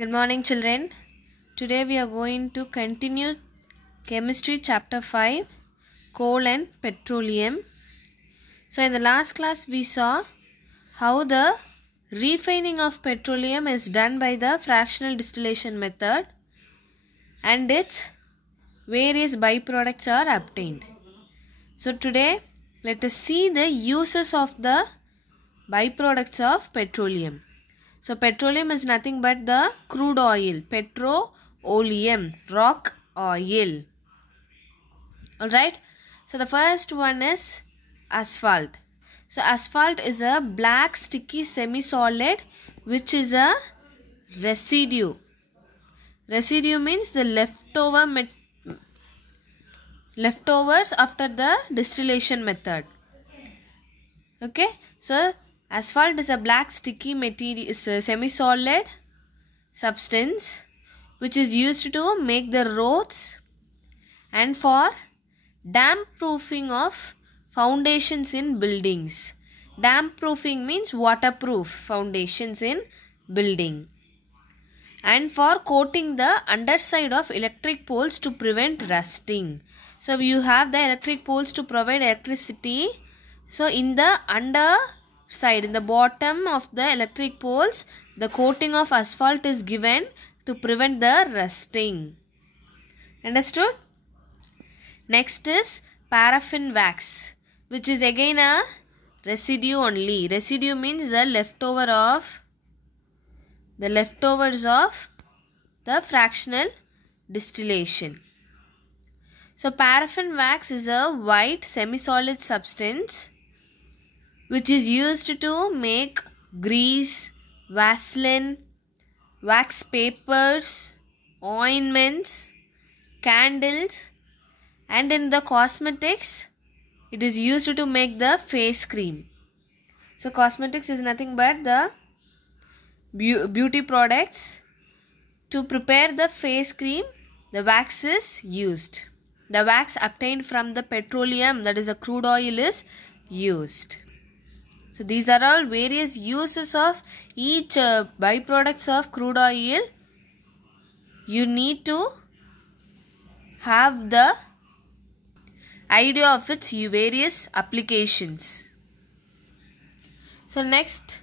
Good morning, children. Today we are going to continue chemistry chapter 5, coal and petroleum. So in the last class we saw how the refining of petroleum is done by the fractional distillation method and its various byproducts are obtained. So today let us see the uses of the byproducts of petroleum. So petroleum is nothing but the crude oil, petroleum, rock oil. Alright. So the first one is asphalt. So asphalt is a black sticky semi-solid which is a residue. Residue means the leftovers after the distillation method. Okay. So asphalt is a black sticky material, is a semi-solid substance which is used to make the roads and for damp proofing of foundations in buildings. Damp proofing means waterproof foundations in building. And for coating the underside of electric poles to prevent rusting. So you have the electric poles to provide electricity. So in the underside, in the bottom of the electric poles, the coating of asphalt is given to prevent the rusting. Understood? Next is paraffin wax, which is again a residue only. Residue means the leftovers of the fractional distillation. So paraffin wax is a white semi-solid substance which is used to make grease, Vaseline, wax papers, ointments, candles, and in the cosmetics it is used to make the face cream. So cosmetics is nothing but the beauty products. To prepare the face cream, the wax is used. The wax obtained from the petroleum, that is the crude oil, is used. So these are all various uses of each byproducts of crude oil. You need to have the idea of its various applications. So next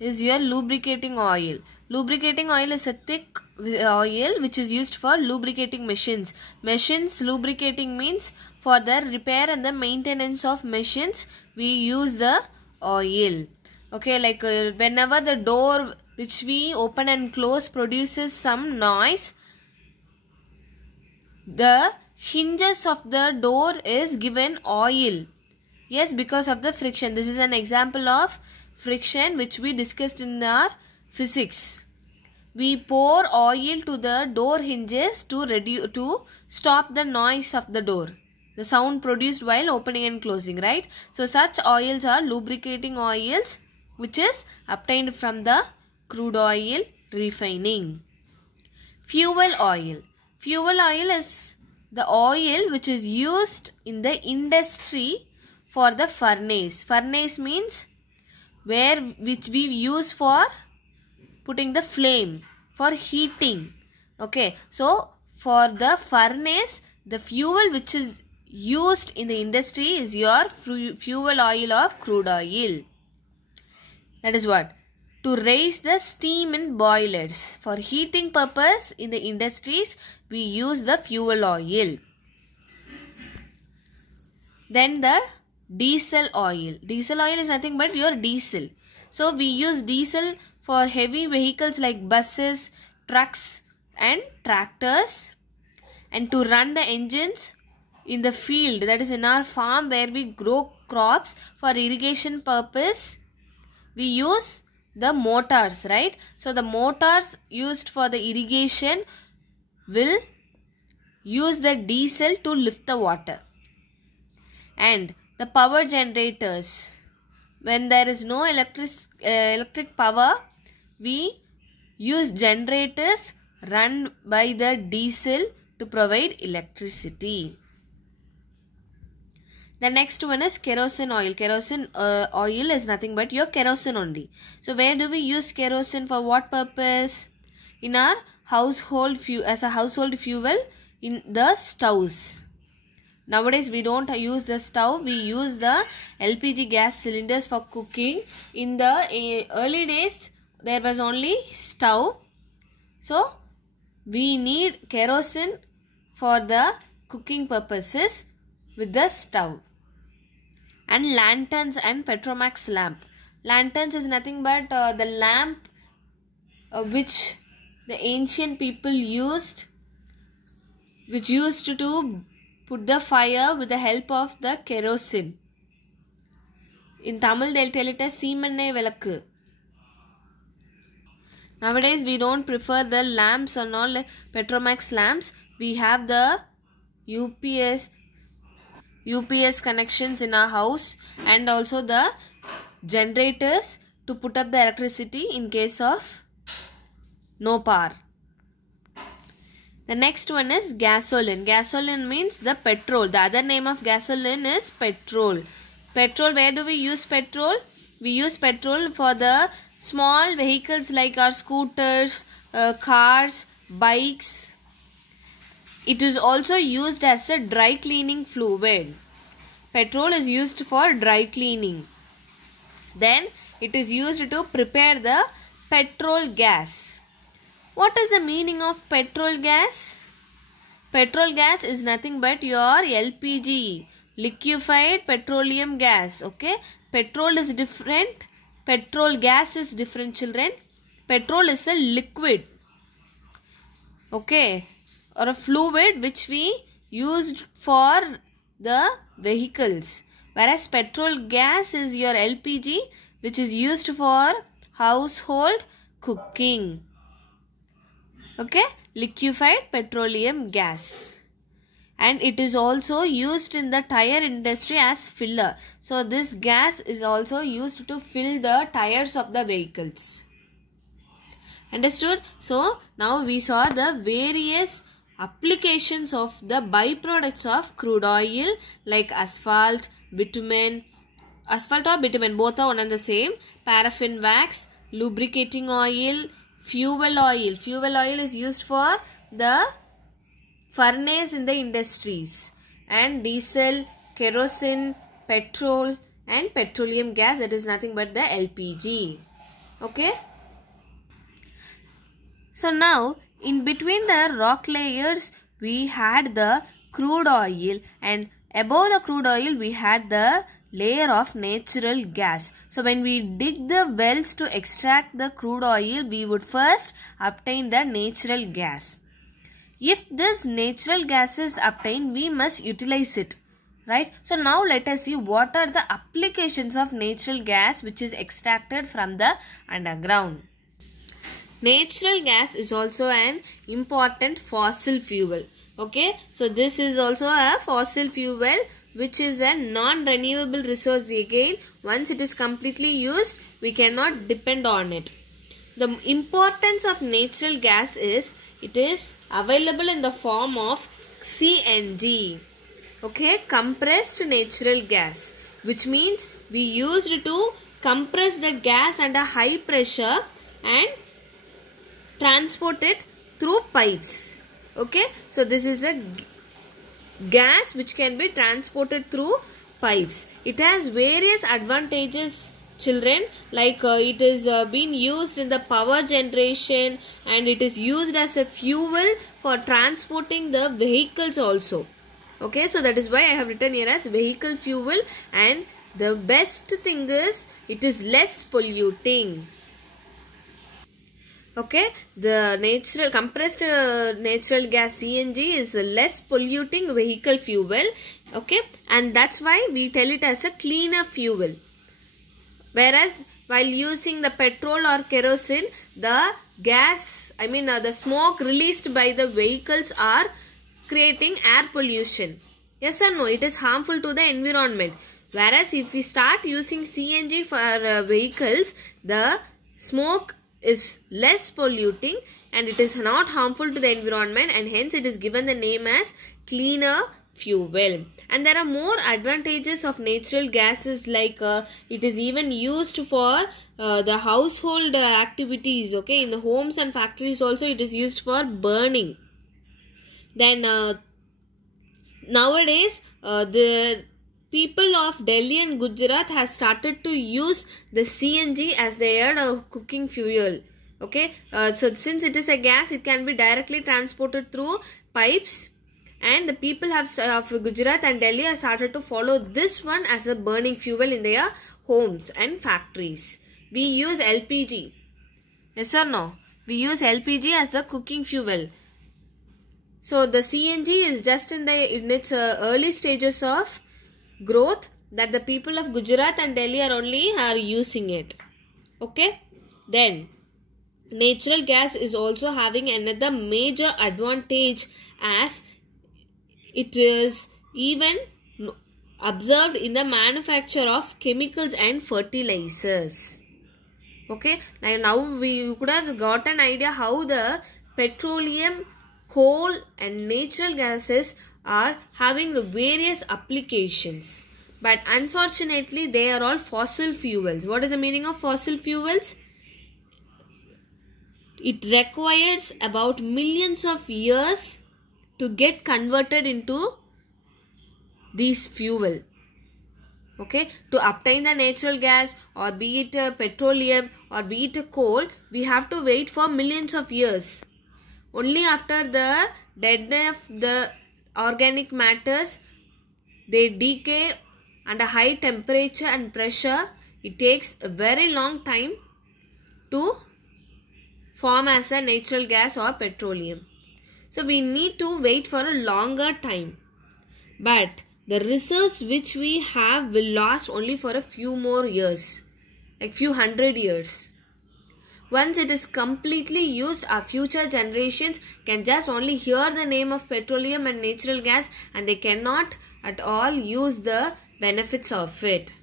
is your lubricating oil. Lubricating oil is a thick oil which is used for lubricating machines. Machines lubricating means for the repair and the maintenance of machines we use the oil. Okay, like whenever the door which we open and close produces some noise, the hinges of the door is given oil. Yes, because of the friction. This is an example of friction which we discussed in our physics. We pour oil to the door hinges to stop the noise of the door, the sound produced while opening and closing, right? So such oils are lubricating oils which is obtained from the crude oil refining. Fuel oil. Fuel oil is the oil which is used in the industry for the furnace. Furnace means which we use for putting the flame, for heating. Okay, so for the furnace, the fuel which is used in the industry is your fuel oil of crude oil. That is what? To raise the steam in boilers. For heating purpose in the industries, we use the fuel oil. Then the diesel oil. Diesel oil is nothing but your diesel. So we use diesel for heavy vehicles like buses, trucks and tractors, and to run the engines in the field, that is in our farm where we grow crops. For irrigation purpose we use the motors, right? So the motors used for the irrigation will use the diesel to lift the water. And the power generators, when there is no electric power, we use generators run by the diesel to provide electricity. The next one is kerosene oil. Kerosene oil is nothing but your kerosene only. So where do we use kerosene? For what purpose? in our household as a household fuel in the stoves. Nowadays we don't use the stove, we use the LPG gas cylinders for cooking. In the early days there was only stove. So we need kerosene for the cooking purposes with the stove. And lanterns and Petromax lamp. Lanterns is nothing but the lamp which the ancient people used, which used to put the fire with the help of the kerosene. In Tamil they'll tell it as Seemannai Velakku. Nowadays we don't prefer the lamps and all Petromax lamps. We have the UPS connections in our house and also the generators to put up the electricity in case of no power. The next one is gasoline. Gasoline means the petrol. The other name of gasoline is petrol. Petrol, where do we use petrol? We use petrol for the small vehicles like our scooters, cars, bikes. It is also used as a dry cleaning fluid. Petrol is used for dry cleaning. Then it is used to prepare the petrol gas. What is the meaning of petrol gas? Petrol gas is nothing but your LPG, liquefied petroleum gas. Okay, petrol is different. Petrol gas is different, children. Petrol is a liquid. Okay, or a fluid which we used for the vehicles. Whereas petrol gas is your LPG which is used for household cooking. Okay, liquefied petroleum gas. And it is also used in the tire industry as filler. So this gas is also used to fill the tires of the vehicles. Understood? So now we saw the various applications of the byproducts of crude oil like asphalt, bitumen. Asphalt or bitumen, both are one and the same. Paraffin wax, lubricating oil, fuel oil. Fuel oil is used for the furnace in the industries. And diesel, kerosene, petrol and petroleum gas, that is nothing but the LPG. Okay. So now in between the rock layers we had the crude oil, and above the crude oil we had the layer of natural gas. So when we dig the wells to extract the crude oil, we would first obtain the natural gas. If this natural gas is obtained, we must utilize it, right? So now let us see what are the applications of natural gas which is extracted from the underground. Natural gas is also an important fossil fuel. Okay, so this is also a fossil fuel which is a non-renewable resource again. Once it is completely used, we cannot depend on it. The importance of natural gas is it is available in the form of CNG. Okay, compressed natural gas, which means we used to compress the gas under high pressure and transport it through pipes. Okay, so this is a gas which can be transported through pipes. It has various advantages, children, like it is being used in the power generation, and it is used as a fuel for transporting the vehicles also. Okay, so that is why I have written here as vehicle fuel, and the best thing is it is less polluting. Okay, the compressed natural gas CNG is a less polluting vehicle fuel. Okay, and that's why we tell it as a cleaner fuel. Whereas while using the petrol or kerosene, the gas, the smoke released by the vehicles are creating air pollution. Yes or no? It is harmful to the environment. Whereas if we start using CNG for vehicles, the smoke is less polluting and it is not harmful to the environment, and hence it is given the name as cleaner fuel. And there are more advantages of natural gases, like it is even used for the household activities. Okay, in the homes and factories also it is used for burning. Then nowadays the people of Delhi and Gujarat has started to use the CNG as their cooking fuel. Okay, so since it is a gas, it can be directly transported through pipes, and the people of Gujarat and Delhi have started to follow this one as a burning fuel in their homes and factories. We use LPG. Yes or no? We use LPG as the cooking fuel. So the CNG is just in its early stages of growth, that the people of Gujarat and Delhi are using it. Okay. Then natural gas is also having another major advantage, as it is even observed in the manufacture of chemicals and fertilizers. Okay, now we could have got an idea how the petroleum, coal and natural gases are having various applications. But unfortunately, they are all fossil fuels. What is the meaning of fossil fuels? It requires about millions of years to get converted into this fuel. Okay, to obtain the natural gas, or be it petroleum or be it coal, we have to wait for millions of years. Only after the death of the organic matters, they decay under high temperature and pressure. It takes a very long time to form as a natural gas or petroleum. So we need to wait for a longer time. But the reserves which we have will last only for a few more years, like few hundred years. Once it is completely used, our future generations can just only hear the name of petroleum and natural gas, and they cannot at all use the benefits of it.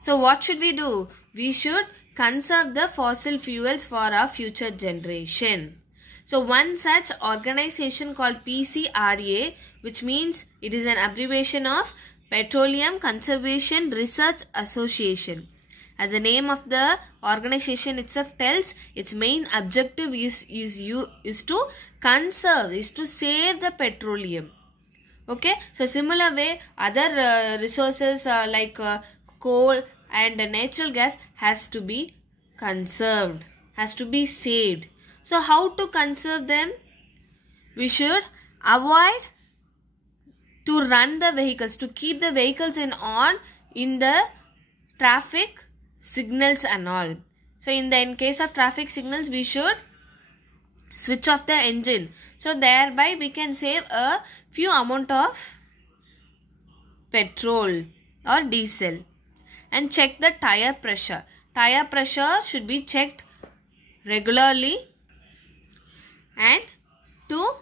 So what should we do? We should conserve the fossil fuels for our future generation. So one such organization called PCRA, which means it is an abbreviation of Petroleum Conservation Research Association. As the name of the organization itself tells, its main objective is to conserve, is to save the petroleum. Okay, so similar way, other resources like coal and natural gas has to be conserved, has to be saved. So how to conserve them? We should avoid to run the vehicles, to keep the vehicles on in the traffic signals and all. So in case of traffic signals, we should switch off the engine. So thereby we can save a few amount of petrol or diesel. And check the tire pressure. Tire pressure should be checked regularly. And to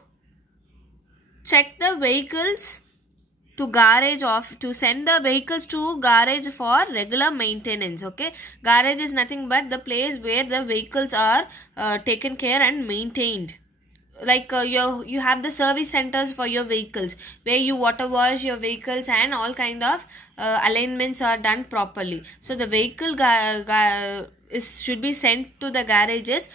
check the vehicles to send the vehicles to garage for regular maintenance. Okay, garage is nothing but the place where the vehicles are taken care and maintained. Like you have the service centers for your vehicles, where you water wash your vehicles and all kind of alignments are done properly. So the vehicle should be sent to the garages.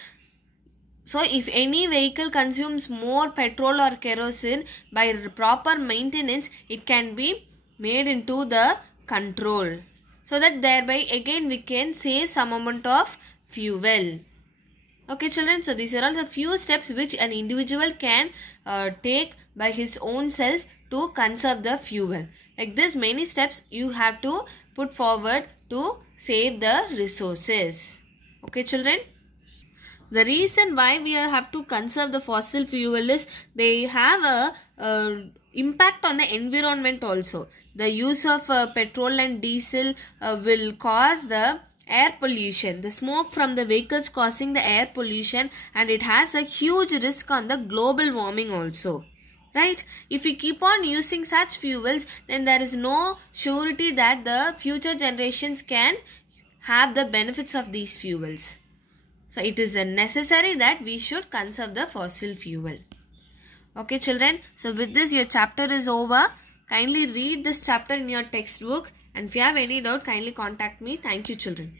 So if any vehicle consumes more petrol or kerosene, by proper maintenance, it can be made into the control. So that thereby again we can save some amount of fuel. Okay children, so these are all the few steps which an individual can take by his own self to conserve the fuel. Like this, many steps you have to put forward to save the resources. Okay children. The reason why we have to conserve the fossil fuel is they have a impact on the environment also. The use of petrol and diesel will cause the air pollution. The smoke from the vehicles causing the air pollution, and it has a huge risk on the global warming also. Right? If we keep on using such fuels, then there is no surety that the future generations can have the benefits of these fuels. So it is necessary that we should conserve the fossil fuel. Okay children, so with this your chapter is over. Kindly read this chapter in your textbook, and if you have any doubt kindly contact me. Thank you children.